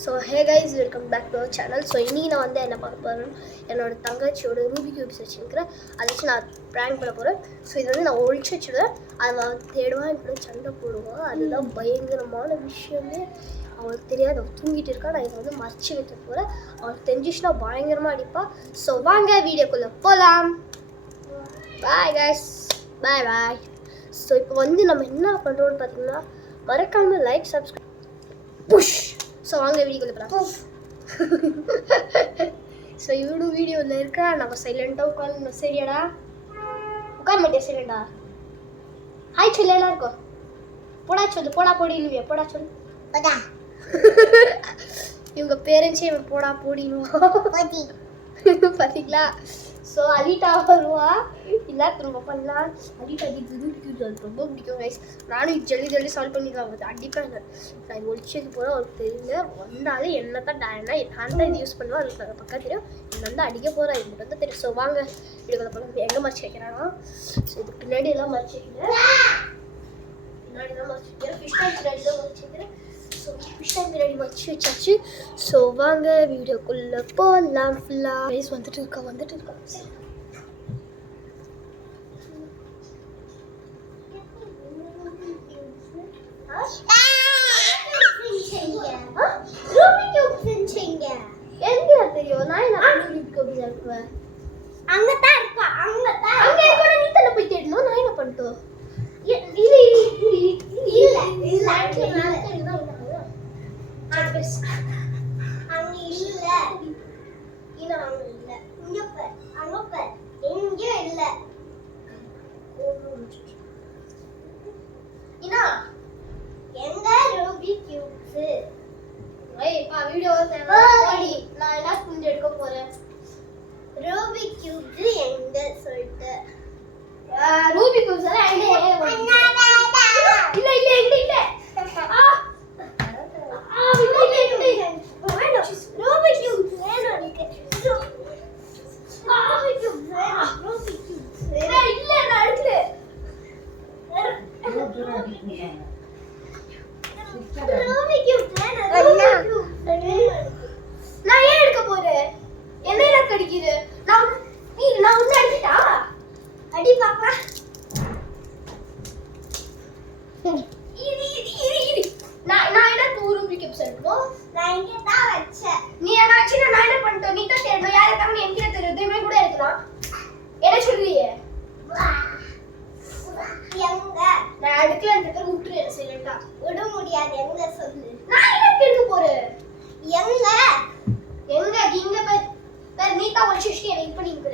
So hey guys, welcome back to our channel. So இன்றைக்கி நான் வந்து என்ன பார்க்க போகிறேன், என்னோட தங்கச்சியோட ரூபி கியூப்ஸ் வச்சுருக்கிறேன். அதை வச்சு நான் ப்ராங்க் பண்ண போகிறேன். ஸோ இது வந்து நான் ஒழிச்சு வச்சுடுவேன். அதை தேடுவான், இப்படி சண்டை போடுவான். அதுதான் பயங்கரமான விஷயமே. அவளுக்கு தெரியாது, அவள் தூங்கிட்டு இருக்கா. நான் இதை வந்து மறைச்சி வைக்க போகிறேன். அவளுக்கு தெரிஞ்சிச்சுன்னா பயங்கரமாக அடிப்பாள். ஸோ வாங்க வீடியோக்குள்ளே போகலாம். பாய் கைஸ், பாய் பாய். ஸோ இப்போ வந்து நம்ம என்ன பண்ணுறோம்னு பார்த்தீங்கன்னா, மறக்காமல் லைக், சப்ஸ்கிரைப், புஷ். ஸோ வாங்க வீடியோக்குள்ளே போகலாம். ஸோ இவனு வீடியோவில் இருக்கா. நம்ம சைலண்டாக உட்காந்து, சரியாடா உட்கார மாட்டேன், சைலண்டா. ஹாய் சொல்லு எல்லாருக்கும். போடா சொல்லு, போடா போடினுவியா, போடா சொல்லு. போடா. இவங்க பேரண்ட்ஸே இவன் போடா போடினுவான். பார்த்தீங்களா? ஸோ அலிட்டா வருவா, இல்லை திரும்ப பண்ணலாம். அலிட்டா அது ரொம்ப பிடிக்கும் கைஸ். நானும் ஜல்லி சால்வ் பண்ணி தான் வருது. அடிப்பேன் நான் ஒழிச்சது போல அவருக்கு தெரியல. வந்தாலும் என்ன தான் நான் தான் இது யூஸ் பண்ணுவேன். அதுக்கு பக்கம் தெரியும். என்ன வந்து அடிக்க போகிறேன், இது மட்டும் தான் தெரியும். ஸோ வாங்க வீடியோக்குள்ள போகலாம். எங்கே மறைச்சி வைக்கிறானா? ஸோ இதுக்கு பின்னாடி எல்லாம் மறைச்சி வைக்கிறேன். பின்னாடி தான் மறைச்சி வைக்கிறேன். ஃபிஷ் டேங்க் பின்னாடி தான் மறைச்சி வைக்கிறேன். ஸோ ஃபிஷ் டேங்க் பின்னாடி மறைச்சி வச்சாச்சு. ஸோ வாங்க வீடியோக்குள்ளே போகலாம். ஃபுல்லாக கைஸ் வந்துட்டு இருக்கா. சரி தெரியும். நான் அங்கதான் இருக்கா. அங்க கூட நீ தானே போய் தேடணும். நான் என்ன பண்ணிட்டோம்? வீடியோ நான் என்ன புரிஞ்சு எடுக்க போறேன். ரூபி கியூப்ஸ் எங்க சொல்லிட்டு ரூபி கியூப்ஸ் எல்லாம் எங்க இல்ல இல்ல ரூபி கியூப்ஸ் வேணும் எனக்கு. ரூபி கியூப்ஸ் இல்ல நான் எடுக்கல. ரூபி கியூப்ஸ் வேணும். நான் ஏன் எடுக்க போறேன்? என்ன எனக்கு அடிக்குது? நான் வந்து அடிக்கிட்டா அடி பாக்கலாம். நான் என்ன 2 ரூபி கியூப்ஸ் எடுக்கணும். நான் இங்க தான் வச்சேன். நீ என்ன ஆச்சு? நான் என்ன பண்ணிட்டேன்? நீ தான் தேடணும். யாரை தரணும் எனக்கு தெரியுது. இவன் கூட இருக்கலாம். என்ன சொல்றீங்க? எங்க நான் அடுக்கலன்றத விட்டுரு. சைலண்டா விட முடியாது. எங்க சொல்லு. நான் என்ன எடுக்க போறேன்? எங்க இங்க பேர் நீதா ஒழிச்சிஷ்டி எனக்கு இப்ப நீங்க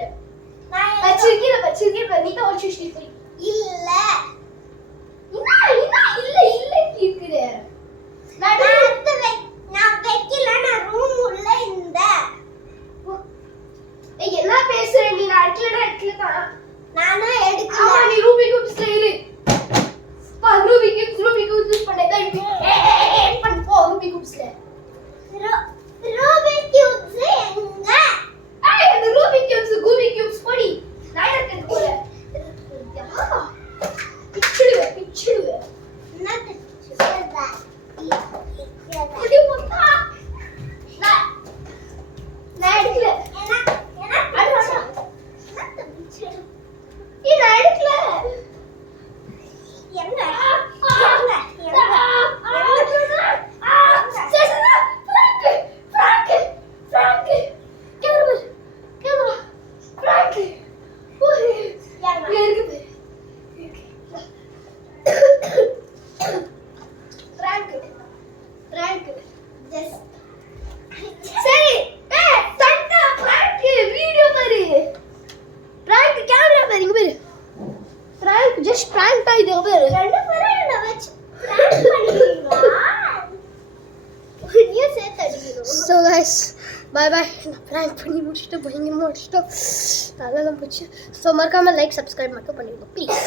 நான் பச்சிருக்கீங்க நீதா ஒழிச்சிஷ்டி இப்ப இல்ல இல்ல இருக்குது. நான் வைக்கல. நான் ரூம் உள்ள இந்த என்ன பேசுற நீ? நான் எடுக்கல தான். நானா எடுக்கல. நீ ரூபி கியூப்ஸ்ல இரு. ரூபி கியூப்ஸ் யூஸ் பண்ணதா பண்ண போ. ரூபி கியூப்ஸ்ல ரூபி கியூப்ஸ் எங்க? அந்த ரூபி கியூப்ஸ் கூபி கியூப்ஸ் போடி. நான் எடுக்க போறேன். பிச்சுடுவே என்ன பிச்சுடுவே குடி போட்டா. நான் எடுக்கல. என்ன அடடா என்ன பிச்சு நான் எடுக்கல. எங்க just prank ஆ இது பேரு. ரெண்டு பேரும் என்ன வெச்சு prank பண்ணிட்டீங்களா? நீ சேத்து அடிக்கணும். So guys, bye bye. நான் prank பண்ணி முடிச்சிட்டு பயங்கரமா அடிச்சிட்டோம். அதெல்லாம் போச்சு. So மறக்காம லைக், சப்ஸ்கிரைப் மட்டும் பண்ணிடுங்க ப்ளீஸ்.